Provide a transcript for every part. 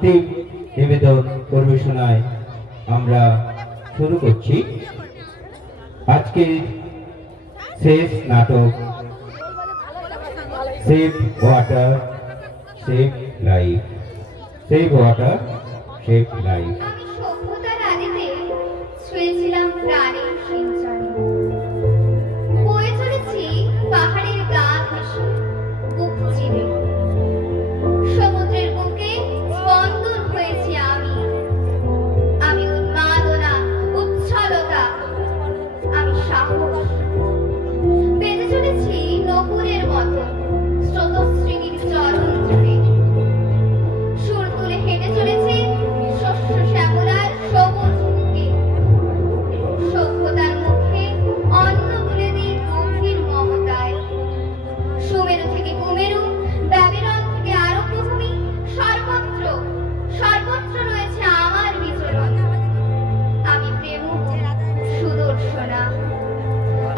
অন্তিম নিবেদন পরিবেশনায় আমরা শুরু করছি আজকের শেষ নাটক save water save life. Save water save life. আমি সভ্যতার আদিতে শুয়েছিলাম প্রাণের সিঞ্চনে, বয়ে চলেছি পাহাড়ের গা ঘেঁষে বুক চিরে, সমুদ্রের বুকে স্পন্দন হয়েছি আমি। আমি উন্মাদনা, উচ্ছলতা, আমি সাহস, বেঁধে চলেছি নপুরের মতো স্রোতস্বিনীর চরণ জুড়ে। সুর তুলে হেঁটে চলেছে শস্য শ্যামলার সবুজ বুকে। সভ্যতার মুখে অন্ন তুলে দিই গভীর মমতায়। সুমেরু থেকে কুমেরু, ব্যাবিলন থেকে আরব্যভূমি, সর্বত্র সর্বত্র রয়েছে আমার বিচরণ। আমি প্রেমুক সুদর্শনা,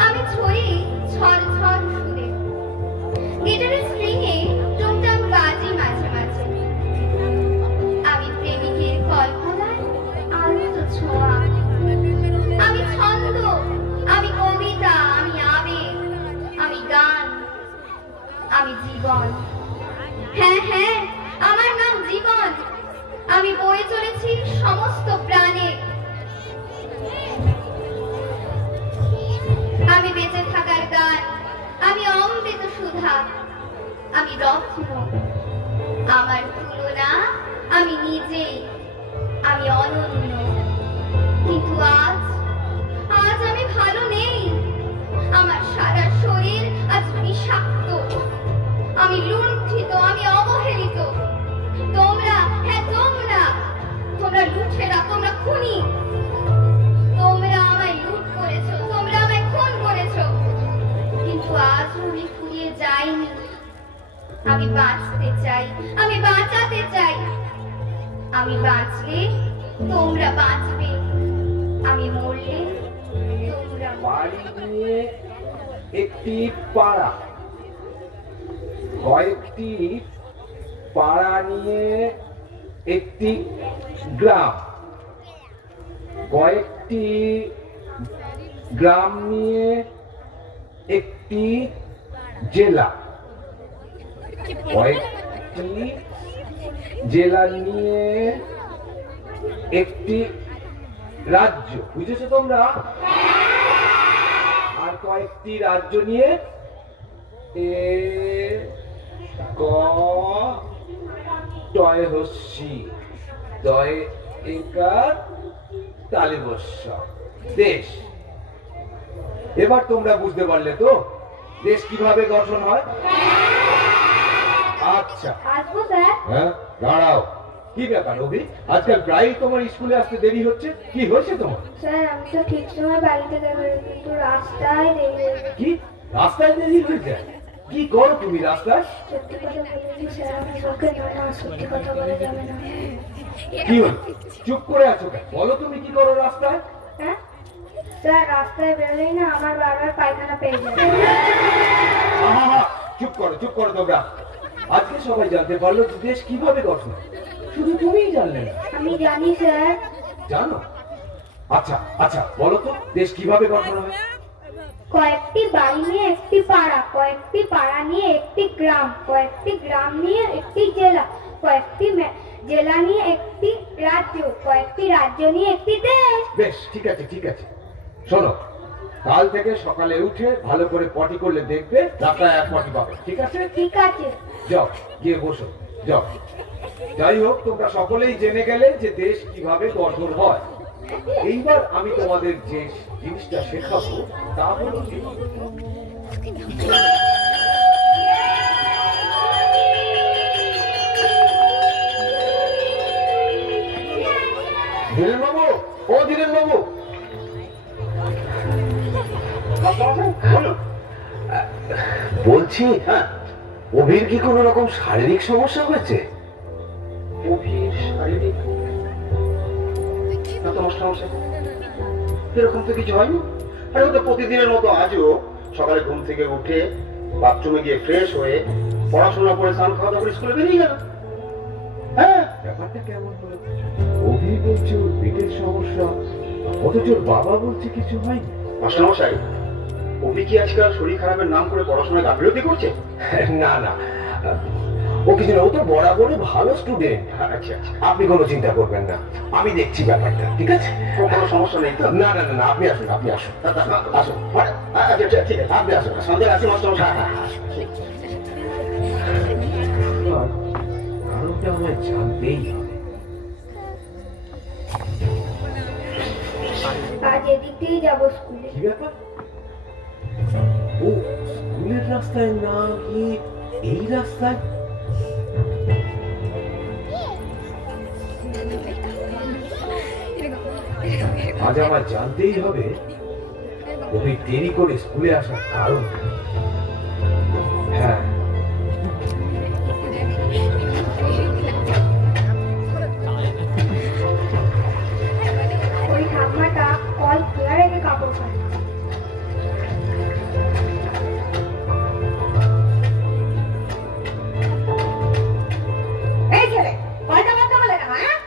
আমি ছড়ি ঝরঝর সুরে, গিটারের স্ট্রিংয়ে টুংটাং বাজি মাঝে মাঝে। আমি প্রেমিকের কল্পনায় আলোত ছোঁয়া, আমি ছন্দ, আমি কবিতা, আমি আবেগ, আমি গান, আমি জীবন। হ্যাঁ হ্যাঁ, আমার নাম জীবন। আমি বয়ে চলেছি সমস্ত প্রাণে। আমি বেঁচে থাকার গান, আমি অমৃত সুধা, আমি রত্ন, আমার তুলনা আমি নিজেই, আমি অনন্য। কিন্তু আজ আজ আমি ভালো নেই। আমার সারা শরীর আজ বিষাক্ত, আমি লুণ্ঠিত, আমি অবহেলিত। তোমরা, হ্যাঁ তোমরা, তোমরা লুঠেরা, তোমরা খুনি। তোমরা আমায় লুট করেছো, তোমরা আমায় খুন করেছো, কিন্তু আজ আমি ফুরিয়ে যাইনি। আমি বাঁচতে চাই, আমি বাঁচাতে চাই। আমি বাঁচলে তোমরা বাঁচবে, আমি মরলে তোমরা বাড়ি নিয়ে একটি পাড়া, কয়েকটি পাড়া নিয়ে একটি গ্রাম, কয়েকটি গ্রাম নিয়ে একটি জেলা, কয়েকটি জেলা নিয়ে একটি রাজ্য। বুঝেছো তোমরা? আর কয়েকটি রাজ্য নিয়ে টয় হস্যি দয় একার তালিবস্য দেশ। এবার তোমরা বুঝতে পারলে তো দেশ কিভাবে গঠন হয়? আচ্ছা, আসবো স্যার। হ্যাঁ দাঁড়াও। কি ব্যাপার অভি, আজকাল প্রায়ই তোমার স্কুলে আসতে দেরি হচ্ছে, কি হয়েছে তোমার? স্যার আমি তো ঠিক সময় বাড়ি থেকে বেরোই, কিন্তু রাস্তায় দেরি হয়ে যায়। কি রাস্তায় দেরি হয়ে যায়? কি করো তুমি রাস্তায়? সত্যি কথা বলেছি স্যার, আমি কাউকে না সত্যি কথা বলে যাবে না। কি হল, চুপ করে আছো কেন? বলো তুমি কি করো রাস্তায়? হ্যাঁ স্যার, রাস্তায় বেরোলেই না আমার বারবার পায়খানা পেয়ে যায়। আহা, চুপ করো চুপ করো তোমরা। আজকে সবাই জানতে পারলো যে দেশ কিভাবে গঠন, শুধু তুমিই জানলে না। আমি জানি স্যার। জানো? আচ্ছা আচ্ছা, বলো তো দেশ কিভাবে গঠন হয়? কয়েকটি বাড়ি নিয়ে একটি পাড়া, কয়েকটি পাড়া নিয়ে একটি গ্রাম, কয়েকটি গ্রাম নিয়ে একটি জেলা, কয়েকটি জেলা নিয়ে একটি রাজ্য, কয়েকটি রাজ্য নিয়ে একটি দেশ। বেশ, ঠিক আছে ঠিক আছে। শোনো, কাল থেকে সকালে উঠে ভালো করে পটি করলে দেখবে রাস্তায় এক পটি পাবে, ঠিক আছে? ঠিক আছে। যাও গিয়ে বসো, যাও। যাই হোক, তোমরা সকলেই জেনে গেলে যে দেশ কিভাবে গঠন হয়। এইবার আমি তোমাদের যে জিনিসটা শেখাবো তা হলো ধীরেন বাবু, ও ধীরেন বাবু, বলছি হ্যাঁ, অভির কি কোনো রকম শারীরিক সমস্যা হয়েছে? অভির শারীরিক সমস্যা এরকম তো কিছু হয়নি। আরে ও তো প্রতিদিনের মতো আজও সকালে ঘুম থেকে উঠে বাথরুমে গিয়ে ফ্রেশ হয়ে পড়াশোনা করে স্নান খাওয়া দাওয়া করে স্কুলে বেরিয়ে গেল। হ্যাঁ, ব্যাপারটা কেমন হলো? অভি বলছে ওর পেটের সমস্যা, অথচ ওর বাবা বলছে কিছু হয়নি। মাস্টারমশাই, অভি কি আজকাল শরীর খারাপের নাম করে পড়াশোনায় গাফিলতি করছে? না না, ও কিছু না, ও তো বরাবরই ভালো স্টুডেন্ট। আচ্ছা আচ্ছা, আপনি কোনো চিন্তা করবেন না, আমি দেখছি ব্যাপারটা, ঠিক আছে? কোনো সমস্যা নেই তো? না না না না, আপনি আসুন, আপনি আসুন, আসুন, আচ্ছা আচ্ছা, ঠিক আছে, আপনি আসুন। সন্ধ্যা আছে মাস্টারমশাই। কারণটা আমায় জানতেই হবে। আজ এদিক দিয়েই যাবো স্কুলে। কি ব্যাপার? ও স্কুলের রাস্তায় না গিয়ে এই রাস্তায়? আজ আমার জানতেই হবে ওই দেরি করে স্কুলে আসার কারণ। হ্যাঁ, ওই ঠাম্মাটা কল খোলা রেখে কাপড় কাচে। এই ছেলে, কলটা বন্ধ করলে কেন, হ্যাঁ?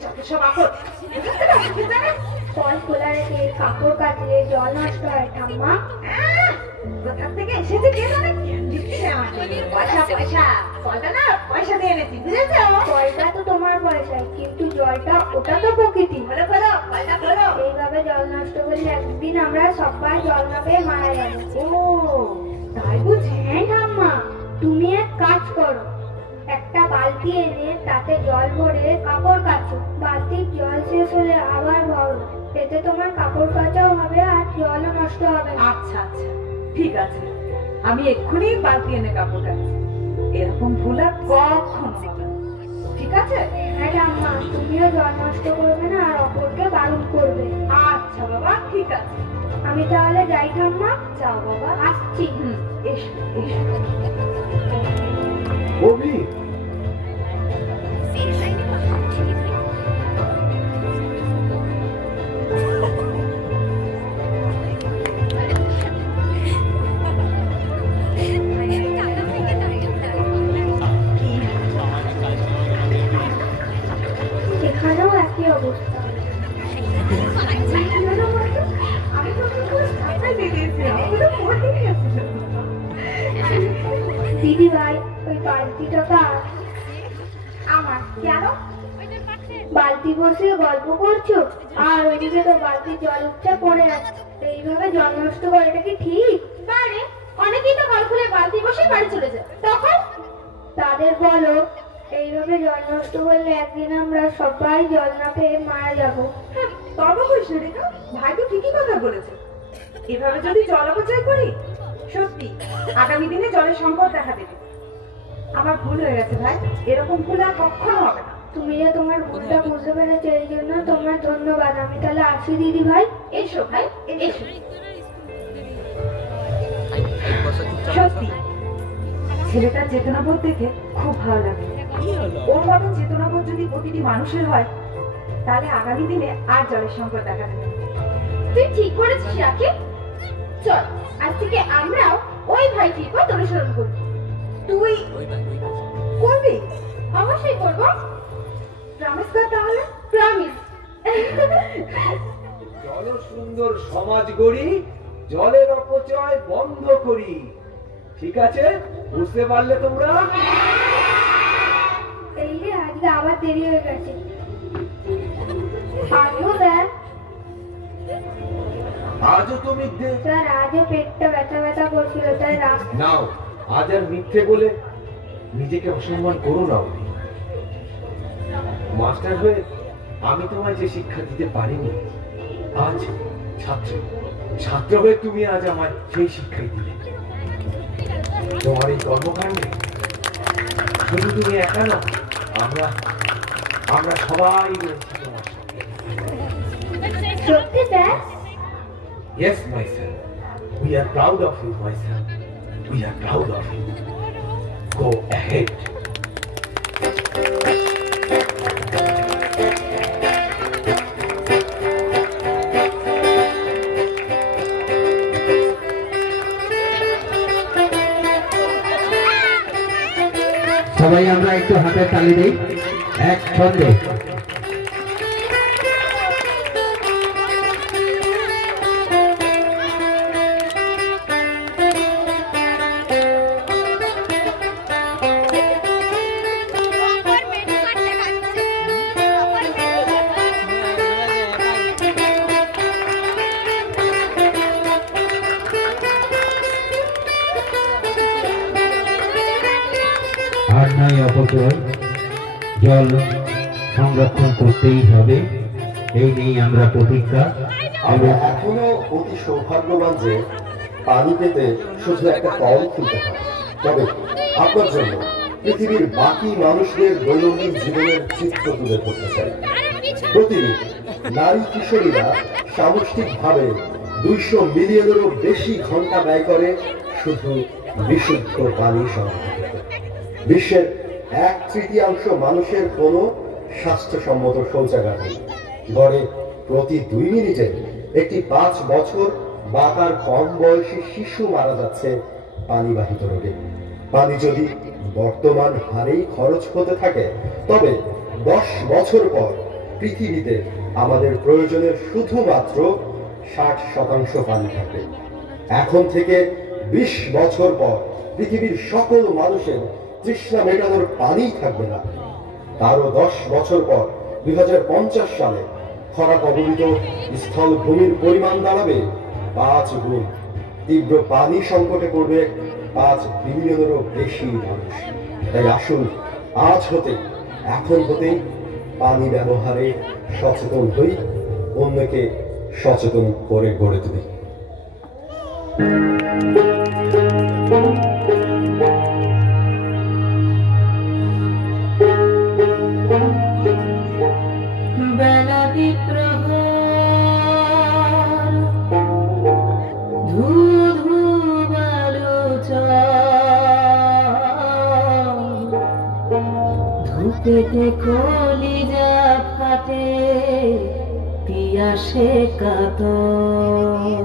যত সব আপদ। কল খোলা রেখে কাপড় কাচলে জল নষ্ট হয় ঠাম্মা। কোথা থেকে এসেছে কে জানে? দিচ্ছে আমাকে। পয়সা পয়সা, কলটা না পয়সা দিয়ে এনেছি, বুঝেছো? কলটা তো তোমার পয়সায়, কিন্তু জলটা ওটা তো প্রকৃতি। খোলো খোলো, কলটা খোলো। এইভাবে জল নষ্ট করলে একদিন আমরা সবাই জল না পেয়ে মারা যাবো। ও, তাই বুঝি? হ্যাঁ ঠাম্মা, তুমি এক কাজ করো, একটা বালতি এনে তাতে জল ভরে কাপড় কাচো। বালতির জল শেষ হলে আবার ভরো, এতে তোমার কাপড় কাচাও হবে আর জলও নষ্ট হবে না। আচ্ছা আচ্ছা, ঠিক আছে, আমি এক্ষুনি বালতি এনে কাপড় কাচ্ছি। এরকম ভুল আর কখনো হবে না। ঠিক আছে? হ্যাঁ ঠাম্মা, তুমিও জল নষ্ট করবে না আর অপরকে বারণ করবে। আচ্ছা বাবা, ঠিক আছে। আমি তাহলে যাই ঠাম্মা। যাও বাবা। আসছি। এসো এসো। অভি, এখানেও একই অবস্থা। আমি তো ছাতা দিয়ে দিয়েছি, আমি তো পড়ে গেছি। দিদি ভাই, ওই বালতিটা কার? আমার কেন? বালতি বসে গল্প করছো আর ওইদিকে তো বালতির জল উঠছে পড়ে যাচ্ছে। এইভাবে জল নষ্ট করাটা কি ঠিক? বারে অনেকেই তো কল খুলে বালতি বসে বাড়ি চলে যায়, তখন তাদের বলো, এইভাবে জল নষ্ট করলে একদিন আমরা সবাই জল না পেয়ে মারা যাবো। তর্ক করিস না রেখা, ভাই তো ঠিকই কথা বলেছে। এভাবে যদি জল অপচয় করি, সত্যি আগামী দিনে জলের সংকট দেখা দেবে। আমার ভুল হয়ে গেছে ভাই, এরকম ভুল আর কখনো হবে না। তুমি যে তোমার ভুলটা বুঝতে পেরেছো, এই জন্য তোমার ধন্যবাদ। আমি তাহলে আসি দিদি ভাই। এসো ভাই, এসো। সত্যি ছেলেটার চেতনাবোধ দেখে খুব ভালো লাগে। ওর মতন চেতনাবোধ যদি প্রতিটি মানুষের হয়, তাহলে আগামী দিনে আর জলের সংকট দেখা দেবে। তুই ঠিক করেছিস রাখি। চল, আজ থেকে আমরাও ওই ভাইটির পথ অনুসরণ করব। তুই করবি? অবশ্যই করব। প্রমিস কর তাহলে। প্রমিস। জল সুন্দর সমাজ গড়ি, জলের অপচয় বন্ধ করি। ঠিক আছে, বুঝতে পারলে তোমরা? এই যে আজকে আবার দেরি হয়ে গেছে। আসবো স্যার। আজও তো মিথ্যে। স্যার, আজও পেটটা ব্যথা ব্যথা করছিল, তাই রাস্তা। নাও, আজ আর মিথ্যে বলে নিজেকে অসম্মান করো না অভি। মাস্টার হয়ে আমি তোমায় যে শিক্ষা দিতে পারিনি, আজ ছাত্র হয়ে তুমি আজ আমায় সেই শিক্ষাই দিলে। তোমার এই কর্মকাণ্ডে শুধু তুমি একা না, আমরা সবাই রয়েছি তোমার সাথে। সত্যি sir? Yes, my son. We are proud of you, my son. We are proud of you. Go ahead. সবাই আমরা একটু হাতে তালি দিই। এক ছন্দে। আর নয় অপচয়, জল সংরক্ষণ করতেই হবে, এই নিয়ে আমরা প্রতিজ্ঞা। আমরা এখনো অতি সৌভাগ্যবান যে পানি পেতে শুধু একটা কল খুলতে হয়। তবে আপনার জন্য পৃথিবীর বাকি মানুষদের দৈনন্দিন জীবনের চিত্র তুলে ধরতে চাই। প্রতিদিন নারী কিশোরীরা সামষ্টিকভাবে 200 মিলিয়নেরও বেশি ঘন্টা ব্যয় করে শুধু বিশুদ্ধ পানি সংগ্রহ করতে। বিশ্বের 1/3 মানুষের কোনো স্বাস্থ্যসম্মত শৌচাগার নেই। গড়ে প্রতি 2 মিনিটে একটি 5 বছর বা তার কম বয়সী শিশু মারা যাচ্ছে পানিবাহিত রোগে। পানি যদি বর্তমান হারেই খরচ হতে থাকে, তবে 10 বছর পর পৃথিবীতে আমাদের প্রয়োজনের শুধুমাত্র 60% পানি থাকবে। এখন থেকে 20 বছর পর পৃথিবীর সকল মানুষের তৃষ্ণা মেটানোর পানিই থাকবে না। তারও 10 বছর পর 2050 সালে খরা কবলিত স্থলভূমির পরিমাণ দাঁড়াবে 5 গুণ। তীব্র পানি সংকটে পড়বে 5 বিলিয়নেরও বেশি মানুষ। তাই আসুন আজ হতে, এখন হতেই পানি ব্যবহারে সচেতন হই, অন্যকে সচেতন করে গড়ে তুলি। বেলা বিপ্রহর ধূ ধূ বালু ধূপেতে কলিজা ফাটে পিয়াসে কাতর।